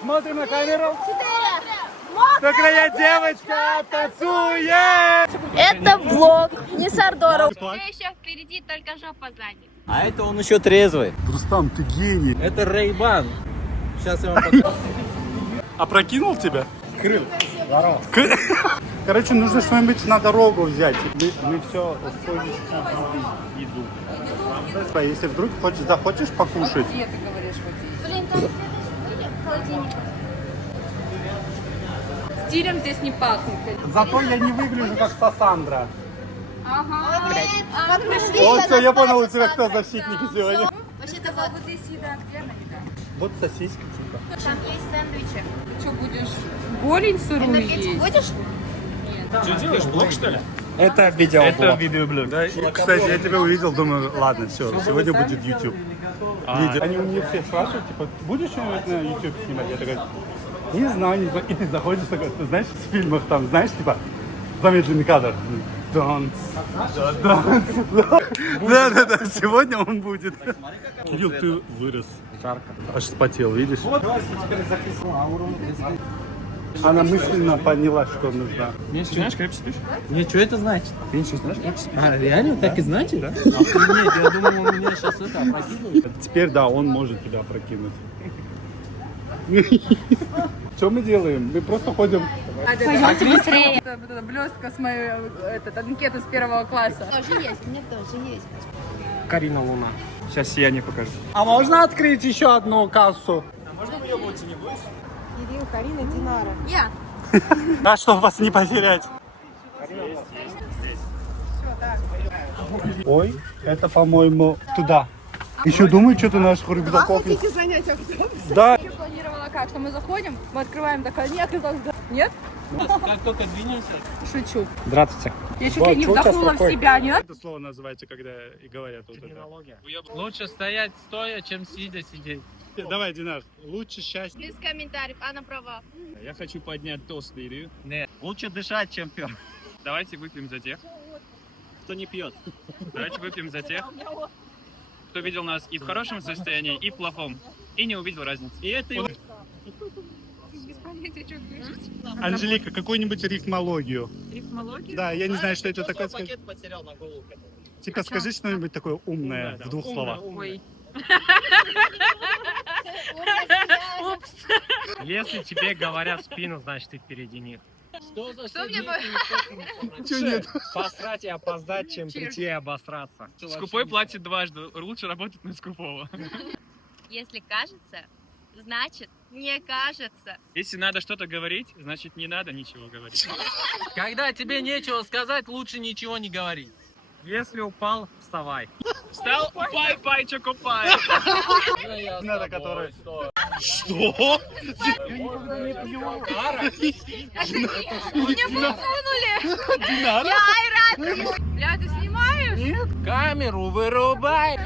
Смотрим на камеру. Такая девочка танцует. Это влог, не Сардоров. Все еще впереди, только жопа сзади. А это он еще трезвый. Рустам, ты гений. Это Рейбан. Сейчас я вам покажу. Опрокинул тебя? Крыл. Здорово. Короче, нужно что-нибудь на дорогу взять. Мы все совести еду. Если вдруг захочешь покушать. Блин, там холодильник. Стилем здесь не пахнет. Зато я не выгляжу как Сасандра. Ага. Вот все, я понял, у тебя кто защитники сегодня. Вообще-то вот здесь еда, где она еда? Вот сосиска типа. Там есть сэндвичи. Ты что, будешь голень сырую есть? Будешь? Что делаешь, блог что ли? Это видеоблог. Это видеоблог. Да, и, кстати, я тебя увидел, думаю, ладно, все, сегодня будет YouTube. Видео. Они у меня все спрашивают, типа, будешь что-нибудь на YouTube снимать? Я такой, не знаю, не знаю. И ты заходишь, такой, ты знаешь, в фильмах там, знаешь, типа, замедленный кадр. Да, сегодня он будет. Кирилл, ты вырос. Жарко. Аж вспотел, видишь? Она мысленно поняла, что нужна. Меньше знаешь, крепче спишь? Нет, что это значит? Меньше знаешь, крепче спишь. А, реально? Так и значит? Да? Охренеть, я думал, у меня сейчас это опрокидывают. Теперь, да, он может тебя опрокинуть. Что мы делаем? Мы просто ходим. Пойдемте быстрее. Это блестка с моей анкеты с 1 класса. Тоже есть, у меня тоже есть. Карина Луна. Сейчас сияние покажу. А можно открыть еще одну кассу? Кирилл, Карина, Динара. Я. А чтобы вас не потерять. Ой, это, по-моему, туда. Еще думаю, что-то наших рюкзаков. Хотите занятия? Да. Я планировала как, что мы заходим, мы открываем, такая, нет, и так, нет? Как только двинемся. Шучу. Здравствуйте. Я чуть ли не вдохнула в себя, нет? Это слово называется, когда и говорят вот это. Лучше стоять стоя, чем сидя сидеть. Давай, Динар, лучше счастье. Без комментариев, Анна права. Я хочу поднять тост Илью. Нет. Лучше дышать, чем пьет. Давайте выпьем за тех, Кто не пьет. давайте выпьем за тех, кто видел нас и в хорошем состоянии, и в плохом, и не увидел разницы. И это его... Без понятия, что говорить. Анжелика, какую-нибудь рифмологию. Рифмология? Да, я не знаю, что это такое. Пакет потерял на голову. Типа скажи что-нибудь такое умное в двух словах. Ой. Если тебе говорят в спину, значит ты впереди них. Что за Что мне Чего нет? Посрать и опоздать, чем прийти и обосраться. Скупой платит дважды, лучше работать на скупого. Если кажется, значит не кажется. Если надо что-то говорить, значит не надо ничего говорить. Когда тебе нечего сказать, лучше ничего не говори. Если упал, вставай. Встал, пай, чё купай. Надо, который... Что? Мне подсунули! Я Айрат! Бля, ты снимаешь? Нет. Камеру вырубай!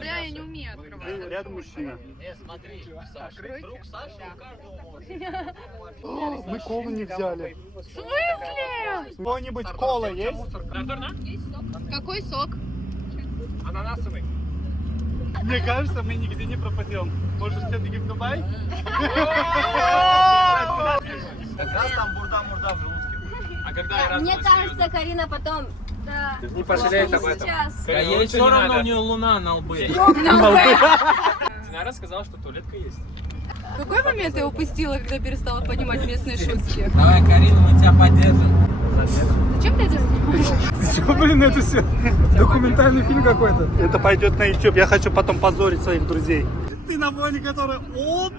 Бля, я не умею открывать. Рядом мужчина. Смотри, Саша, друг Саши у каждого может. Мы колу не взяли. В смысле? Кто-нибудь кола есть? Какой сок? Ананасовый. Мне кажется, мы нигде не пропадем. Может, все-таки в Дубай? Как раз там бурда-мурда в желудке. А когда Мне кажется, Карина потом... Да. не пожалеет об этом. Сейчас. Да ей все равно не луна на лбы. Динара сказала, что туалетка есть. Какой момент я упустила, когда перестала понимать местные шутки? Давай, Карина, мы тебя поддержим. Зачем ты это снимаешь? Что, блин, это все документальный фильм какой-то. Это пойдет на YouTube. Я хочу потом позорить своих друзей. Ты на фоне, который... Оп!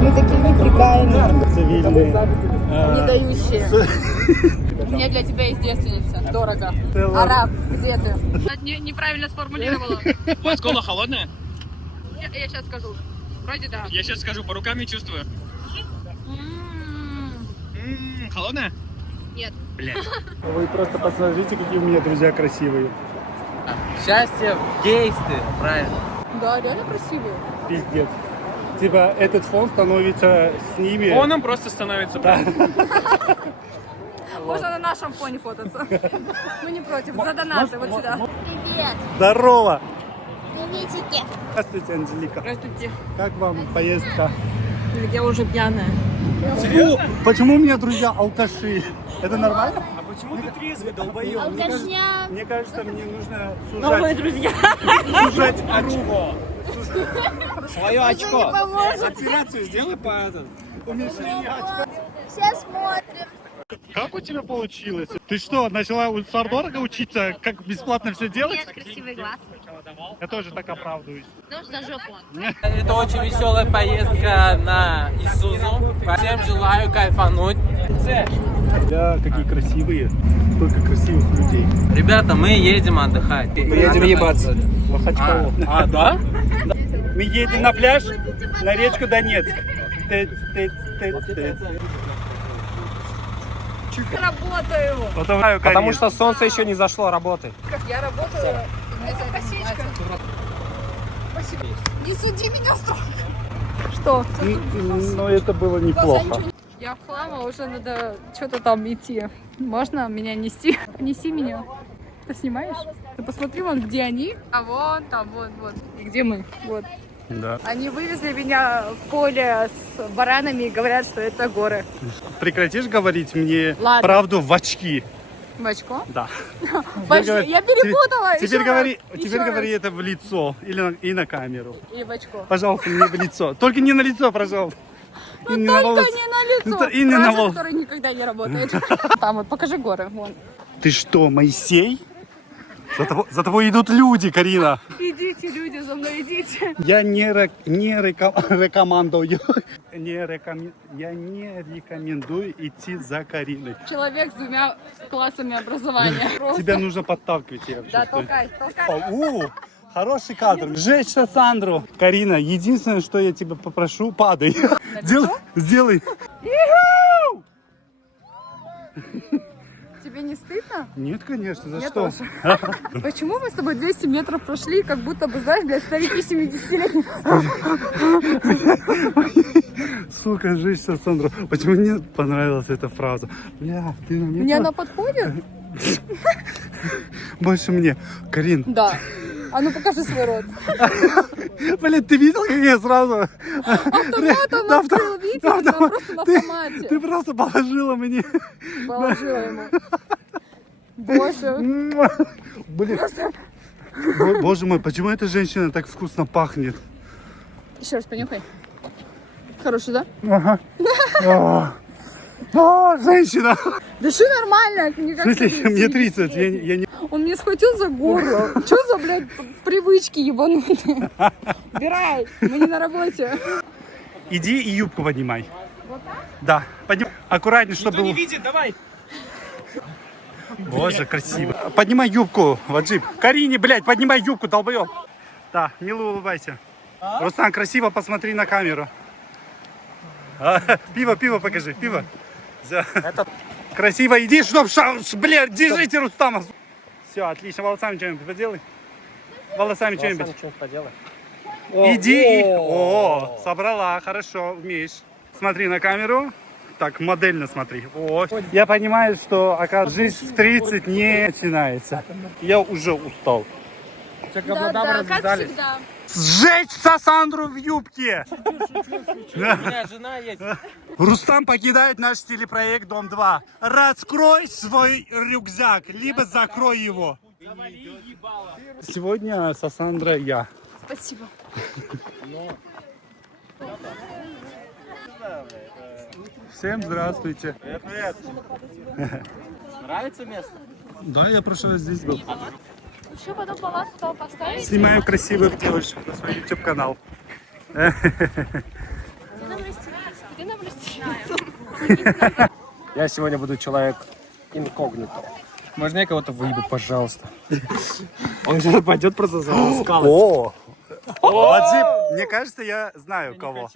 Мы такие неприкаянные. Цивильные. Не дающие. У меня для тебя есть девственница. Дорого. Араб, где ты? Неправильно сформулировала. У вас кола холодная? Я сейчас скажу. Вроде да. Я сейчас скажу, по рукам не чувствую. Холодная? Нет. Блядь. Вы просто посмотрите, какие у меня друзья красивые. Счастье в действии, правильно. Да, реально красивые. Пиздец. Типа этот фон становится с ними. Фоном просто становится. Можно на нашем фоне фототься. Мы не против. За донаты вот сюда. Привет. Здорово. Приветики. Здравствуйте, Анжелика. Здравствуйте. Как вам поездка? Я уже пьяная. Фу, почему у меня друзья алкаши? Это нормально? Алкашня. Мне кажется, мне нужно Новые сужать, друзья. сужать очко. Свое очко. Поможет. Операцию сделай по этому. Уменьшение очка. Все смотрим. Как у тебя получилось? Ты что, начала у Сардорога учиться, как бесплатно все делать? Нет, красивый глаз. Я тоже так оправдываюсь. Нож за жопу. Это очень веселая поездка на Исузу. Всем желаю кайфануть. Да, какие красивые. Столько красивых людей. Ребята, мы едем отдыхать. Мы едем ебаться. Махачкала. Да? Мы едем на пляж, на речку Донецк. Тыц, тыц, тыц, тыц. Работаю. Потому что солнце еще не зашло, работай. Я работаю. Это косичка. Спасибо. Не суди меня строго. Что? ну это было неплохо. Я в хлам, а уже надо что-то там идти. Можно меня нести? Неси меня. Ты снимаешь? Ты посмотри, вон где они. А вон там, вот. И где мы? Вот. Да. Они вывезли меня в поле с баранами и говорят, что это горы. Прекратишь говорить мне Ладно. правду в очки? В очко? Да. Я перепутала. Теперь Еще говори, раз, теперь еще говори раз. это в лицо и на камеру. И в очко. Пожалуйста, мне в лицо. Только не на лицо, пожалуйста. И не на Только волосы. не на лицо. И не на Фраза, волосы. которая никогда не работает. Там вот, покажи горы. Вон. Ты что, Моисей? За тобой идут люди, Карина. Идите, люди, за мной идите. Я не рекомендую. Я не рекомендую идти за Кариной. Человек с 2 классами образования. Тебя нужно подталкивать, я Да, чувствую. толкай. Хороший кадр. Сжечь Сандру. Карина, единственное, что я тебя попрошу, падай. Сделай. Тебе не стыдно? Нет, конечно, за Я что? тоже. Почему мы с тобой 200 метров прошли, как будто бы, знаешь, блядь, старики 70-летние? Сука, сжечь Сандру. Почему мне понравилась эта фраза? Бля, ты на Мне меня... она подходит? Больше мне. Карин, Да. А ну покажи свой рот. блин, ты видел, как я сразу... Автоматом Да, открыл видео, она просто на Ты автомате. просто положила мне... Положила ему. Боже. Блин. Боже мой, почему эта женщина так вкусно пахнет? Еще раз понюхай. Хороший, да? Ага. О, женщина! Дыши нормально, не В как смысле, мне 70. 30, я не... Он меня схватил за горло. Что за, блядь, привычки ебанутые? Убирай, мы не на работе. Иди и юбку поднимай. Вот так? Да, поднимай. Аккуратнее, чтобы... Никто не видит, давай. Боже, красиво. Поднимай юбку, Ваджиб. Карине, блядь, поднимай юбку, долбоёб. Да, мило улыбайся. Рустам, красиво посмотри на камеру. Пиво покажи, пиво. Красиво, иди, чтоб, блядь, держите Рустама. Все, отлично, волосами что-нибудь поделай. Волосами что-нибудь. Иди и... О, собрала, хорошо, умеешь. Смотри на камеру. Так, модельно смотри. О, я понимаю, что, оказывается, жизнь в 30 не начинается. Я уже устал. Да, как всегда. Сжечь Сасандру в юбке! У меня жена есть. Рустам покидает наш телепроект Дом-2. Раскрой свой рюкзак, либо закрой его. Сегодня Сасандра я. Спасибо. Всем здравствуйте. Привет. Нравится место? Да, я в прошлый раз здесь был. Еще потом палатку там поставить. Снимаю красивых девушек на свой YouTube канал. Где нам расстелиться? Я сегодня буду человек инкогнито. Можно я кого-то выебу, пожалуйста? Он же пойдет просто за скалы. О! Ваджиб, мне кажется, я знаю кого.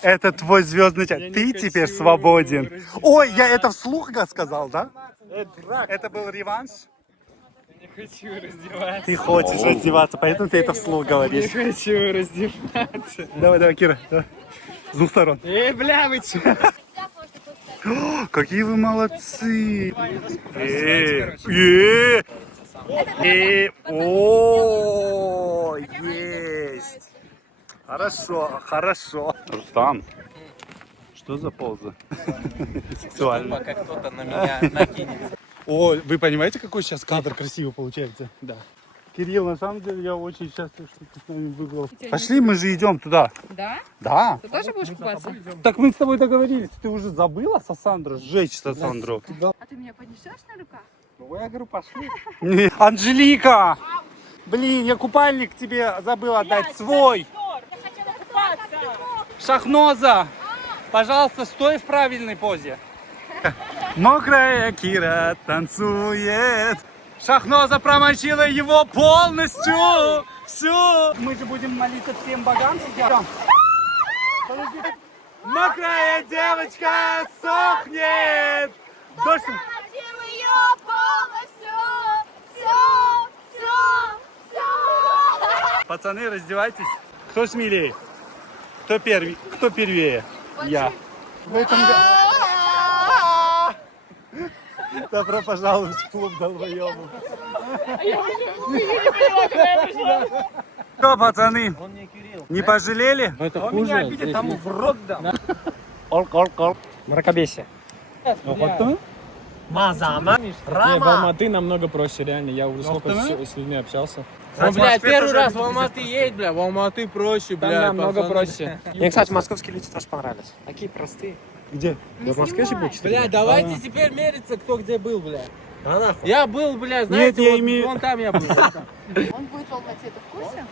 Это твой звездный час. Ты теперь свободен. Ой, я это вслух сказал, да? Это был реванш? хочу раздеваться. Ты хочешь раздеваться, поэтому ты это вслух говоришь. Хочу раздеваться. Давай, Кира. Давай. С двух сторон. Бля, вы чё? О, какие вы молодцы! О, есть! Хорошо, хорошо. Рустам, что за поза? Сексуально. Пока кто-то на меня накинет. О, вы понимаете, какой сейчас кадр красивый получается? Да. Кирилл, на самом деле я очень счастлив, что ты с нами выбрал. Пошли, мы же идем туда. Да? Да. Ты тоже будешь купаться? Так мы с тобой договорились. Ты уже забыла Сасандру? Сжечь Сасандру. А ты меня поднесешь на руках? Ну, я говорю, пошли. Не, Анжелика! Блин, я купальник тебе забыл отдать свой. Шахноза, пожалуйста, стой в правильной позе. Мокрая Кира танцует. Шахноза промочила его полностью. Все. Мы же будем молиться всем богам сейчас. Подожди. Мокрая девочка сохнет. Дождь. Пацаны, раздевайтесь. Кто смелее? Кто первый? Кто первее? Я. В этом Добро пожаловать в клуб долбоёбов. Что, пацаны, не пожалели? Это Он меня обидит, тому в рот дам. Олк. Мракобесие. Мазама. Не, в Алматы намного проще, реально. Я уже сколько Алматы? с людьми общался. Ну, блядь, первый раз в Алматы едь, бля, в Алматы проще, Там бля. намного пацаны. проще. Мне, кстати, московские люди тоже понравились. Такие простые. Где? Вы в Москве же будете? Бля, давайте теперь мериться, кто где был, бля. Я был, бля, знаете, я вот имею- вон там я был. Он будет в Алмате, ты в курсе?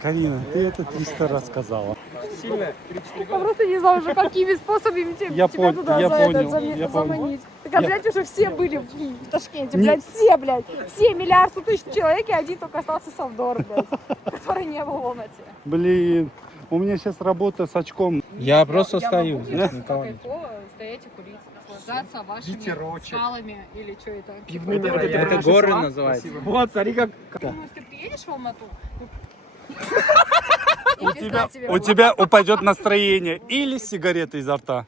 Карина, ты это 300 раз сказала. Сильно. Я просто не знаю уже, какими способами Я тебя туда я за понял, это я понял. заманить. Так, а, блядь, уже все были в Ташкенте, Не- блядь, все, блядь. Все, миллиард 100 тысяч человек, и один только остался Савдор, блядь, который не был в Алмате. Блин, у меня сейчас работа с очком. Я просто Я стою могу здесь, сейчас никого нет. кайфово стоять и курить, наслаждаться вашими скалами или что это. Это горы называется. Вот, смотри, как... Думаешь, ты приедешь в Алмату? У тебя упадет настроение или сигарета изо рта.